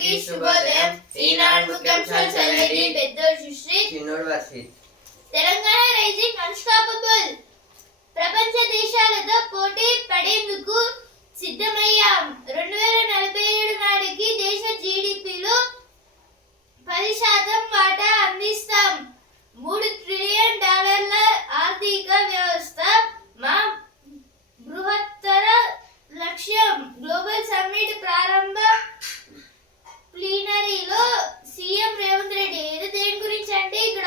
అందరికీ శుభోదయం ఈనాడు ముఖ్యాంశాలు చదివేది పెద్దోడు సుశ్రీ చిన్నోడు వర్షిత్ తెలంగాణ రైజింగ్ అన్స్టాపబుల్ ప్రపంచ దేశాలతో పోటీ పడేందుకు సిద్ధమయ్యాం. రెండు వేల నలభై ఏడు నాటికి దేశ జీడిపిలో పది శాతం వాటా అందిస్తాం. మూడు ట్రిలియన్ డాలర్ల ఆర్థిక వ్యవస్థ మా బృహత్తర లక్ష్యం. గ్లోబల్ సమ్మిట్ ప్రారంభ ప్లీనరీలో సీఎం రేవంత్ రెడ్డి ఏదో దేని గురించి అంటే ఇక్కడ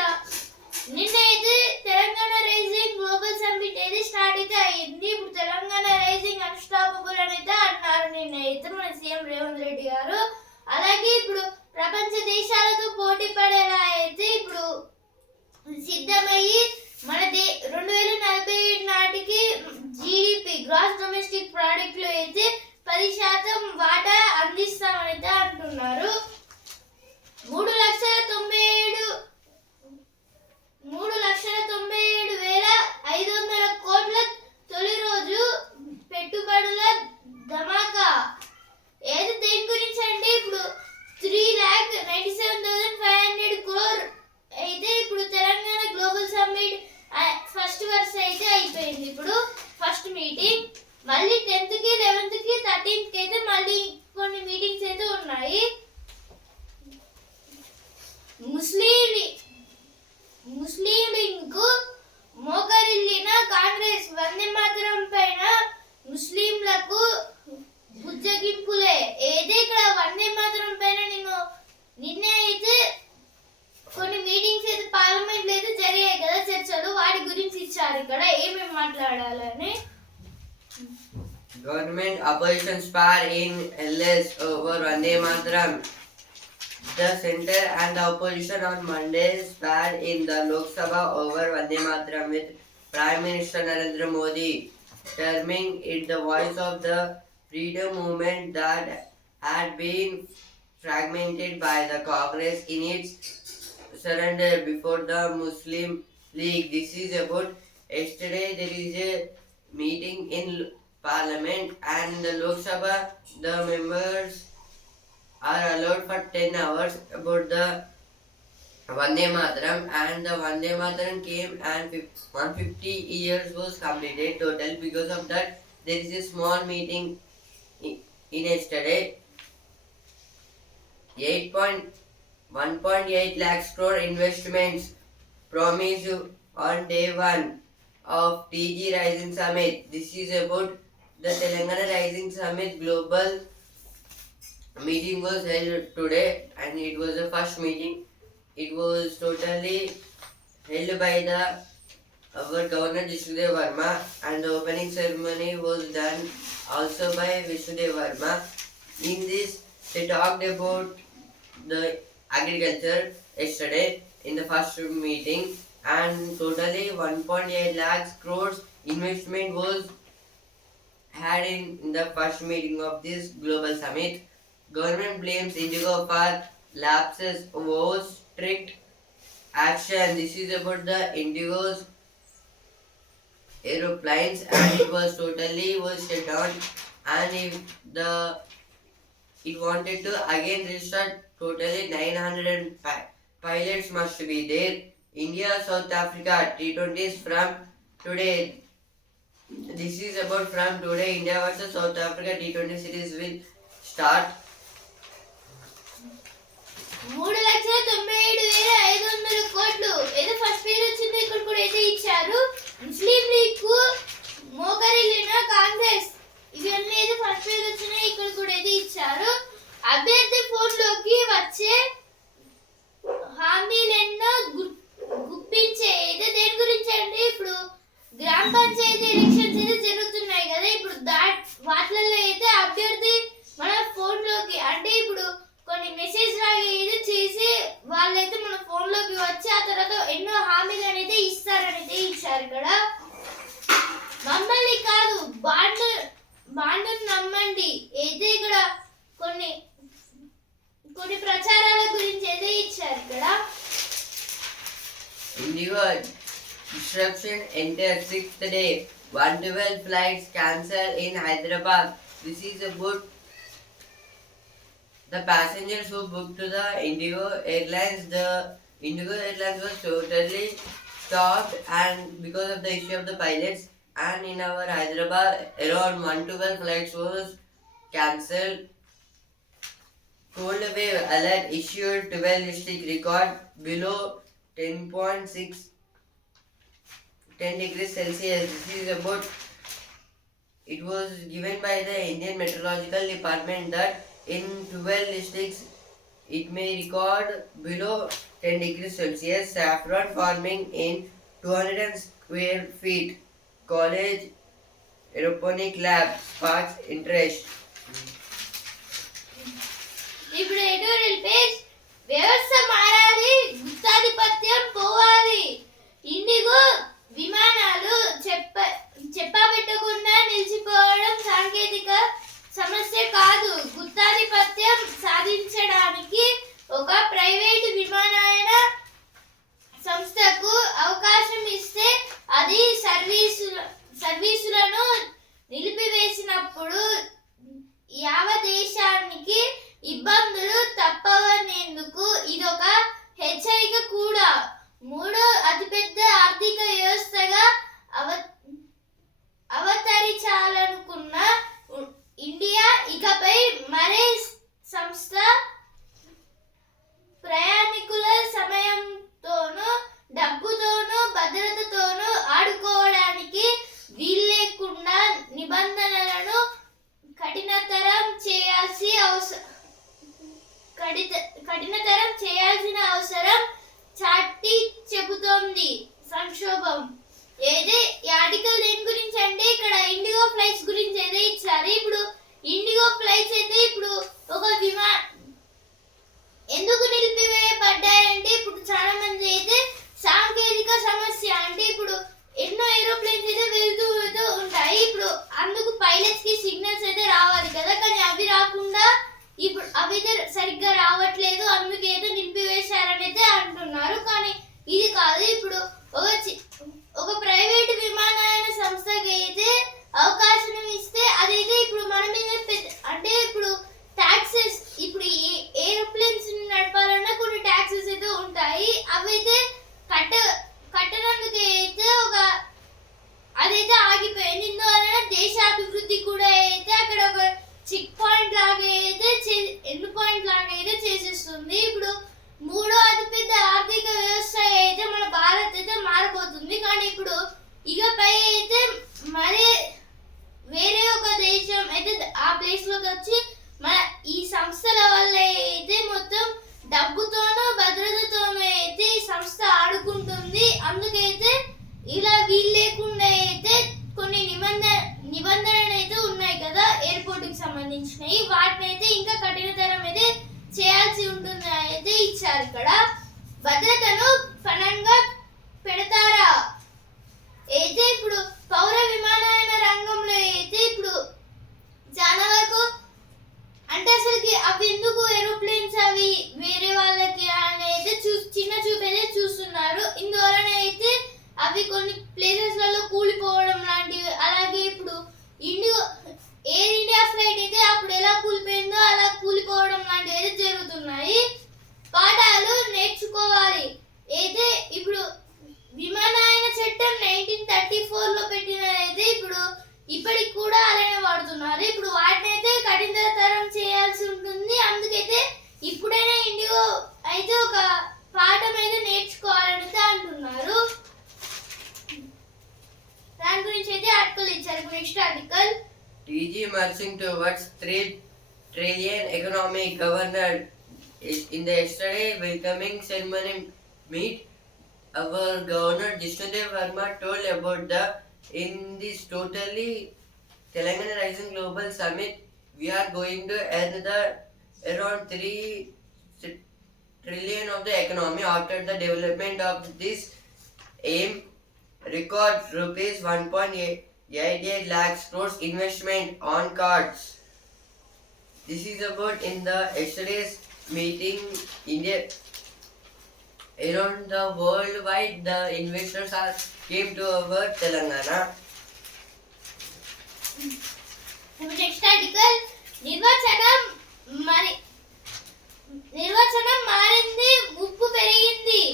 నిన్న అయితే తెలంగాణ రైజింగ్ గ్లోబల్ సమ్మిట్ అయితే స్టార్ట్ అయితే అయ్యింది ఇప్పుడు తెలంగాణ రైజింగ్ అన్స్టాపబుల్ అని అయితే అన్నారు నిన్న అయితే మన సీఎం రేవంత్ రెడ్డి గారు. అలాగే ఇప్పుడు ప్రపంచ దేశాలతో పోటీ పడేలా అయితే ఇప్పుడు సిద్ధమయ్యి మన దే రెండు వేల నలభై ఏడు నాటికి జీడిపి గ్రాస్ డొమెస్టిక్ ప్రోడక్ట్లో అయితే పది శాతం వాటా అందిస్తామని అంటున్నారు. మూడు లక్షల తొంభై ఏడు మూడు లక్షల తొంభై ఏడు వేల ఐదు వందల కోట్ల తొలి రోజు పెట్టుబడుల ధమాకా. ఏది దేని గురించి అంటే ఇప్పుడు three lakh ninety seven thousand five hundred crore అయితే ఇప్పుడు తెలంగాణ గ్లోబల్ సమ్మిట్ ఫస్ట్ వర్స్ అయితే అయిపోయింది. ఇప్పుడు ఫస్ట్ మీటింగ్ మళ్ళీ టెన్త్కి లెవెన్త్కి థర్టీన్త్కి అయితే మళ్ళీ కొన్ని మీటింగ్స్ అయితే ఉన్నాయి. In LS over Vande Mataram. The center and the opposition on Monday sparred in the Lok Sabha over Vande Mataram with Prime Minister Narendra Modi, terming it the voice of the freedom movement that had been fragmented by the Congress in its surrender before the Muslim League. This is about yesterday. There is a meeting in Parliament and the Lok Sabha. The members are allowed for 10 hours about the Vande Mataram and the Vande Mataram came and 150 years was completed total because of that there is a small meeting in yesterday 8.1.8 lakhs crore investments promised on day one of TG Rising Summit. This is about the Telangana Rising Summit global meeting was held today and it was the first meeting. It was totally held by the our Governor Vishnudev Verma and the opening ceremony was done also by Vishnudev Verma. In this they talked about the agriculture yesterday in the first meeting and totally 1.8 lakhs crores investment was had in, the first meeting of this global summit. Government blames Indigo for lapses was strict action. This is about the Indigo's aeroplanes and it was totally was shut down and if the it wanted to again restart totally 900 pilots must be there. India South Africa T20s from today. This is about from today India versus South Africa T20 series will start. మూడు లక్షల తొంభై ఏడు వేల ఐదు వందల కోట్లు. ఏదో first పేరు వచ్చింది ఇక్కడ కూడా అయితే ఇచ్చారు. ముస్లిం లీగ్కు మోకరిల్లిన కాంగ్రెస్. ఇవన్నీ అయితే ఫస్ట్ పేరు వచ్చినాయి ఇక్కడ కూడా అయితే ఇచ్చారు. అభ్యర్థి ఫోన్ వచ్చే హామీలెన్నో గుప్పించే ఏదో దేని గురించి అండి ఇప్పుడు? గ్రామ పంచాయతీ ఎలక్షన్స్ అయితే జరుగుతున్నాయి కదా. ఇప్పుడు దా 112 flights cancelled in Hyderabad. This is about the passengers who booked to the Indigo Airlines, the Indigo Airlines was totally stopped and because of the issue of the pilots and in our Hyderabad around 112 flights was cancelled. Cold wave alert issued 12 district record below 10.6 10 degrees Celsius. This is about it was given by the Indian Meteorological Department that in 12 districts it may record below 10 degrees Celsius saffron farming in 200 square feet. College aeroponic lab sparks interest. ఇప్పుడు editorial page వ్యవస్థ మారాలి గుత్తాధిపత్యం పోవాలి IndiGo విమానాలు చెప్ప చెప్పబెట్టకుండా నిలిచిపో అయితే ఇక్కడ. భద్రతను పణంగా పెడతారు. In the yesterday welcoming ceremony meet our governor Jishnudev Verma told about the in this totally Telangana Rising Global Summit we are going to earn the around three trillion of the economy after the development of this aim record rupees 1.88 lakhs crores investment on cards. This is about in the yesterday's meeting India around the world wide the investors are came to our Telangana. Next article నిర్వచనం మరి నిర్వచనం మారింది ముప్పు పెరిగింది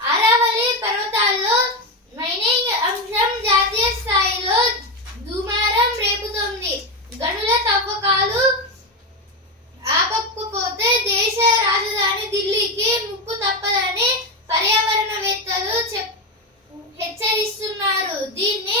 అరవలి పర్వతాల్లో mining అంశం జాతీయ స్థాయిలో దుమారం రేపుతోంది గనుల తవ్వకాలు ఆపకపోతే దేశ రాజధాని ఢిల్లీకి ముప్పు తప్పదని పర్యావరణవేత్తలు హెచ్చరిస్తున్నారు. దీన్ని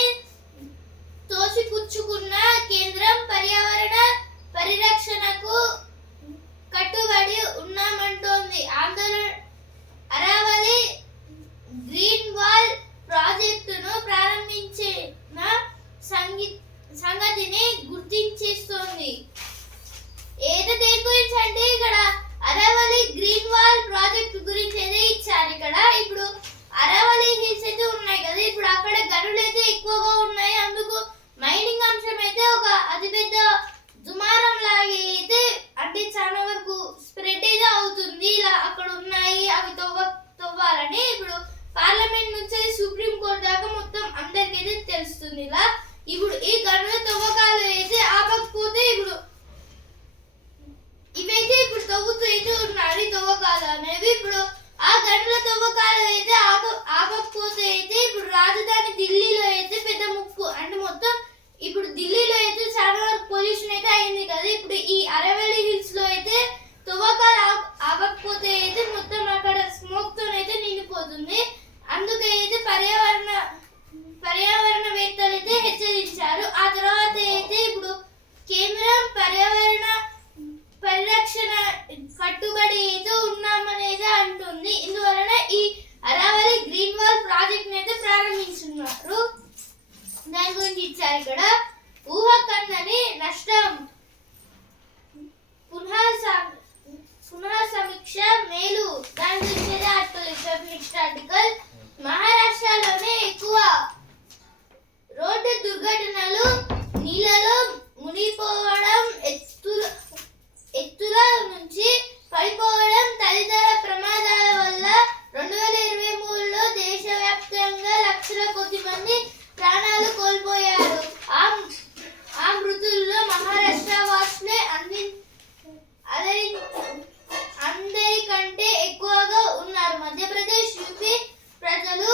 వస్తుంది ఇలా ఇప్పుడు ఈ గంటలో తవ్వకాలు వేసి ఆపకపోతే ఇప్పుడు ఇవైతే ఇప్పుడు తవ్వుతూ అయితే ఉన్నారు తవ్వకాలు అనేవి ఇప్పుడు ఆ గంటలో తవ్వకాలు అయితే ఆప ఆపకపోతే అయితే ఇప్పుడు రాజధాని ఢిల్లీలో అయితే పెద్ద ముప్పు అంటే మొత్తం ఇప్పుడు ఢిల్లీలో అయితే చాలా వరకు పొల్యూషన్ అయితే అయింది కదా. ఇప్పుడు ఈ అరవల్లి హిల్స్లో అయితే తువ్వకాలు ఆపకపోతే అయితే మొత్తం అక్కడ స్మోక్తో అయితే నిండిపోతుంది. అందుకే అయితే పర్యావరణ పర్యావరణవేత్తలు అయితే హెచ్చరించారు. ఆ తర్వాత అయితే ఇప్పుడు కేంద్రం పర్యావరణ పరిరక్షణ కట్టుబడి అయితే ఉన్నామనేది అంటుంది. ఇందువలన ఈ అరావలి గ్రీన్ వాల్ ప్రాజెక్ట్ అయితే ప్రారంభించున్నారు. దాని గురించి ఇచ్చారు ఇక్కడ. ఊహ కన్నని నష్టం. పునః పునః సమీక్ష మేలు. దాని గురించి ఆర్టికల్ ఇచ్చారు నెక్స్ట్ ఆర్టికల్ మహారాష్ట్రలోనే ఎక్కువ రోడ్డు దుర్ఘటనలు నీళ్ళలో మునిగిపోవడం ఎత్తుల ఎత్తుల నుంచి పడిపోవడం తదితర ప్రమాదాల వల్ల రెండు వేల ఇరవై మూడులో దేశవ్యాప్తంగా లక్షల కొద్ది మంది ప్రాణాలు కోల్పోయారు. ఆ ఆ మృతుల్లో మహారాష్ట్ర వాసులే అంది అదరి అందరికంటే ఎక్కువగా ఉన్నారు. మధ్యప్రదేశ్ యూపీ ప్రజలు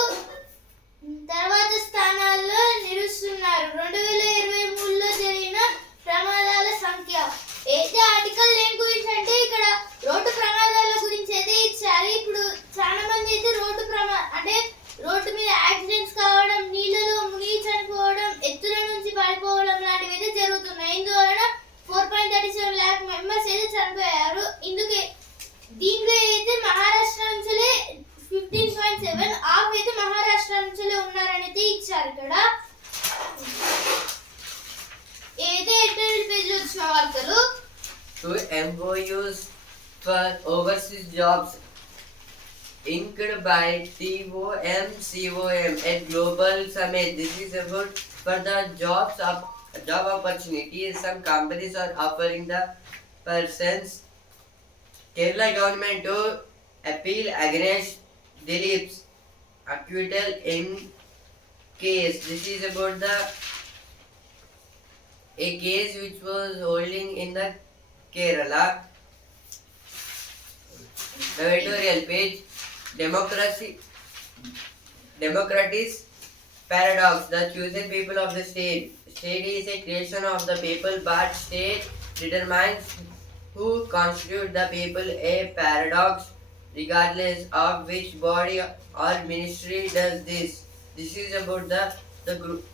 COM at Global Summit. This is about for the jobs job opportunities. Some companies are offering the persons. Kerala government to appeal against Dilip's acquittal in case. This is about the a case which was holding in the Kerala. The editorial page Democracy Democratis Paradox The chosen people of the state. State is a creation of the people, but state determines who constitute the people. A paradox, regardless of which body or ministry does this. This is about the the group.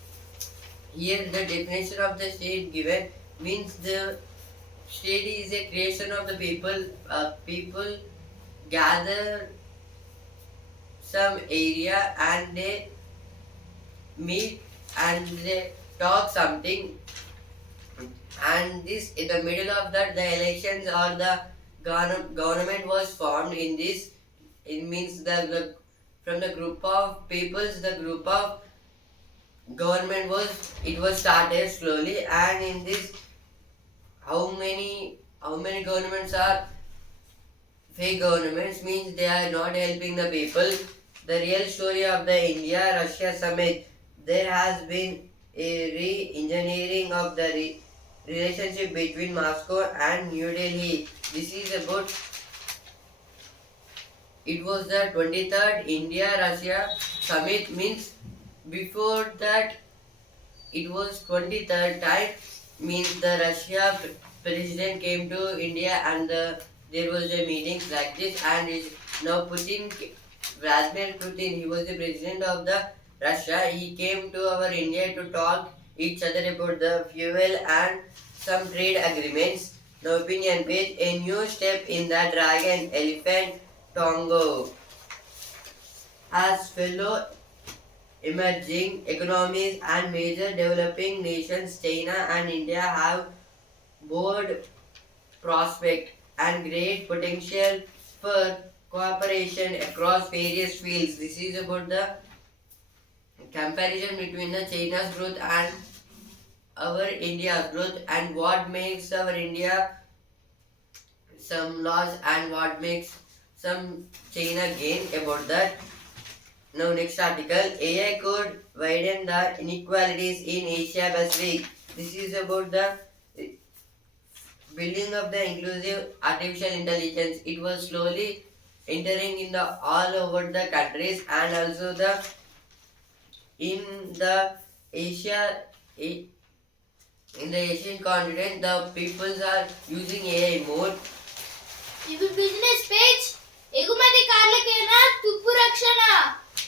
Here, the definition of the state given means the state is a creation of the people. Uh, people gather some area and they meet and they talk something. And this, in the middle of that, the elections or the government was formed in this. It means the, the from the group of peoples, the group of government was it was started slowly and in this how many how many governments are fake governments means they are not helping the people the real story of the india russia summit. There has been a re-engineering of the re- relationship between moscow and new delhi. This is about it was the 23rd india russia summit means before that it was 23rd time means the russia president came to india and the, there was a meeting like this and now putin vladimir putin he was the president of the russia. He came to our india to talk each other about the fuel and some trade agreements. The opinion page a new step in the dragon elephant tongo. As fellow emerging economies and major developing nations, China and India have bold prospect and great potential for cooperation across various fields. This is about the comparison between the China's growth and our India's growth and what makes our India some loss and what makes some China gain about that. Now next article, AI could widen the inequalities in Asia Pacific. This is about the building of the inclusive artificial intelligence. It was slowly entering in the all over the countries and also the in the Asia in the Asian continent the peoples are using AI more ఇది business page ఎగుమతి కార్లకైనా తుప్పు రక్షణ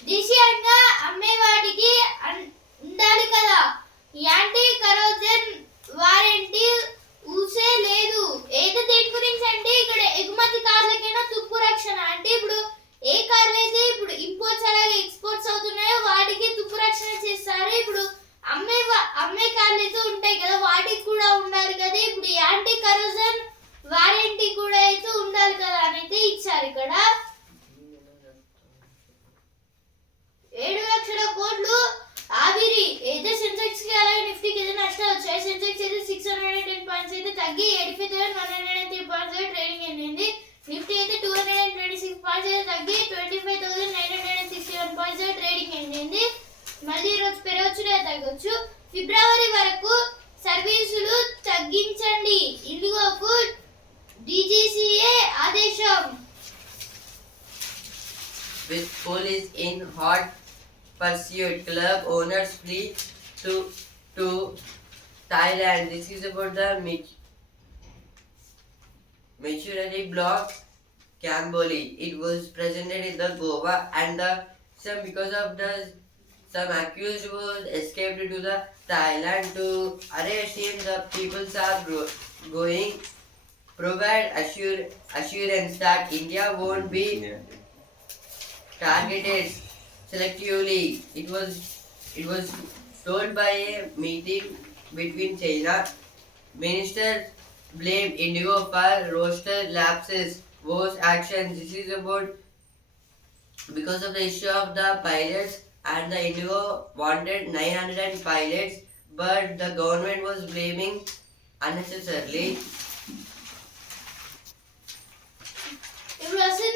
దేశీయంగా అమ్మే వాటికి ఉండాలి కదా యాంటీ కరోజన్ వారంటీ ఊసే లేదు. ఏదో దేని గురించి అంటే ఇక్కడ ఎగుమతి కార్లకైనా తుప్పు రక్షణ. అంటే ఇప్పుడు ఏ కార్లు అయితే ఇప్పుడు ఇంపోర్ట్స్ అలాగే ఎక్స్పోర్ట్స్ అవుతున్నాయో వాటికి తుప్పు రక్షణ చేస్తారు. ఇప్పుడు అమ్మే వా- అమ్మే కార్లు అయితే ఉంటాయి కదా వాటికి కూడా ఉండాలి కదా. ఇప్పుడు యాంటీ కరోజన్ వారంటీ కూడా అయితే ఉండాలి కదా అని అయితే ఇచ్చారు ఇక్కడ ఏడు లక్షల కోట్లు ఆవిరి అయితే సెన్సెక్స్కి అలాగే నిఫ్టీకి అయితే నష్టాలు వచ్చాయి సెన్సెక్స్ అయితే six hundred and ten points eighty five thousand one hundred and three points trading అయింది నిఫ్టీ అయితే two hundred and twenty six points అయితే తగ్గి twenty five thousand nine hundred and sixty one points అయితే trading అయింది మళ్ళీ ఈరోజు రోజు పెరగచ్చు లేదా తగ్గొచ్చు. ఫిబ్రవరి వరకు సర్వీసులు తగ్గించండి. ఇందుకు డీజీసీఏ ఆదేశం. With police in hot pursuit. Club owners flee to to Thailand. This is about the Maturity block Camboli. It was presented in the Goa and the some because of the some accused was escaped to the Thailand to arrest him. The people are going provide assure assurance that India won't be targeted selectively. It was it was told by a meeting between China. Ministers Blame Indigo for roster lapses. Worse actions. This is about because of the issue of the pilots and the Indigo wanted 900 pilots, but the government was blaming unnecessarily. It wasn't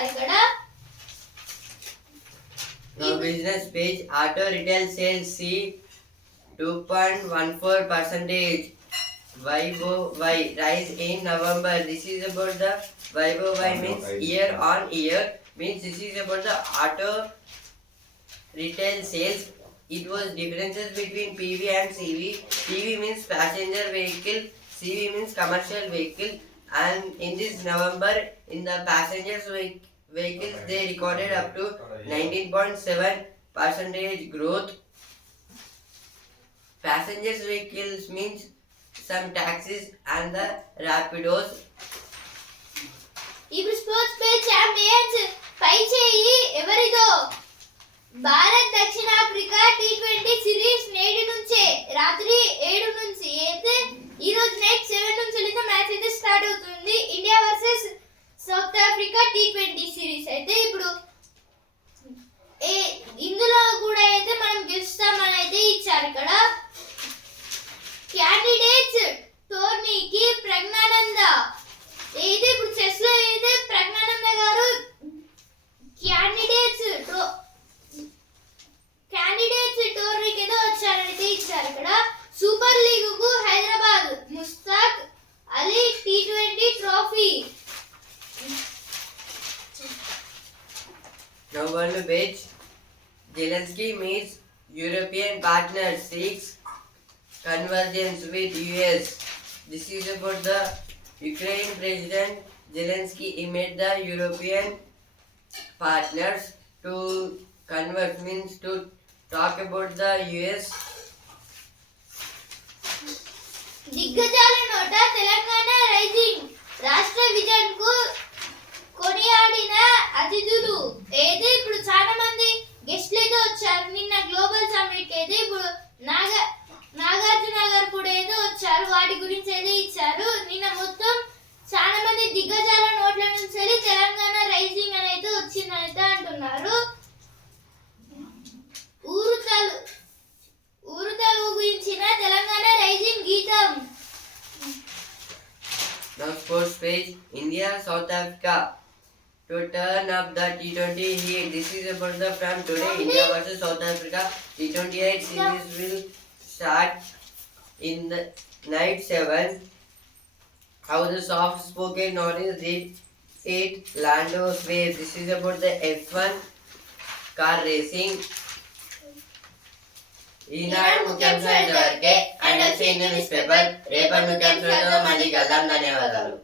ఇచ్చారు ఇక్కడ Now business page auto retail sales see 2.14 percentage YOY rise in November. This is about the YOY means year on year means this is about the auto retail sales. It was differences between PV and CV. PV means passenger vehicle, CV means commercial vehicle. And in this November, in the passengers vehi- vehicles, they recorded up to 19.7 percentage growth. Passengers vehicles means some taxis and the rapidos. ఇప్పుడు sports page champions పై చేయి ఎవరిదో భారత్ దక్షిణాఫ్రికా tea twenty series నేటి నుంచే రాత్రి ఏడు నుంచి అయితే ఈ రోజు నైట్ సెవెన్ నుంచి మ్యాచ్ అయితే స్టార్ట్ అవుతుంది India versus South Africa T twenty series అయితే ఇప్పుడు ఏ ఇందులో కూడా అయితే మనం గెలుస్తామని అయితే ఇచ్చారు ఇక్కడ. క్యాండిడేట్స్ టోర్నీకి ప్రజ్ఞానంద. అయితే ఇప్పుడు చెస్లో అయితే ప్రజ్ఞానంద గారు క్యాండిడేట్స్ టో క్యాండిడేట్స్ టోర్నీకి ఏదో వచ్చారైతే ఇచ్చారు ఇక్కడ. Super లీగ్కు Hyderabad Mushtaq Ali T twenty trophy. Now on the page, Zelensky meets European partners, seeks convergence with US. This is about the Ukraine President Zelensky. He met the European partners to converse means to talk about the US. దిగ్గజాల నోట Telangana rising రాష్ట్ర vision కు కొనియాడిన అతిథులు. ఏదో ఇప్పుడు చాలా మంది గెస్ట్లు ఏదో వచ్చారు. నిన్న గ్లోబల్ సమ్మిట్ ఏదో అయితే ఇప్పుడు నాగ నాగార్జున గారు కూడా ఏదో వచ్చారు. వాటి గురించి ఏదో ఇచ్చారు. నిన్న మొత్తం చాలా మంది దిగ్గజాల నోట్ల నుంచి తెలంగాణ రైజింగ్ అనేది వచ్చిందనైతే వచ్చిందని అంటున్నారు. ఊరుతలు ఊగించిన తెలంగాణ రైజింగ్ గీతం. Now sports page, India, South Africa. To turn up the T20 heat, this is about the from today. India versus South Africa. T28 series will start in the night seven. How the soft-spoken notice did it Lando's way. This is about the F1 car racing. ఈనాడు ముఖ్యాంశాలు ఇంతవరకే and వచ్చే news paper రేపటి ముఖ్యాంశాలతో మళ్ళీ కలుద్దాం ధన్యవాదాలు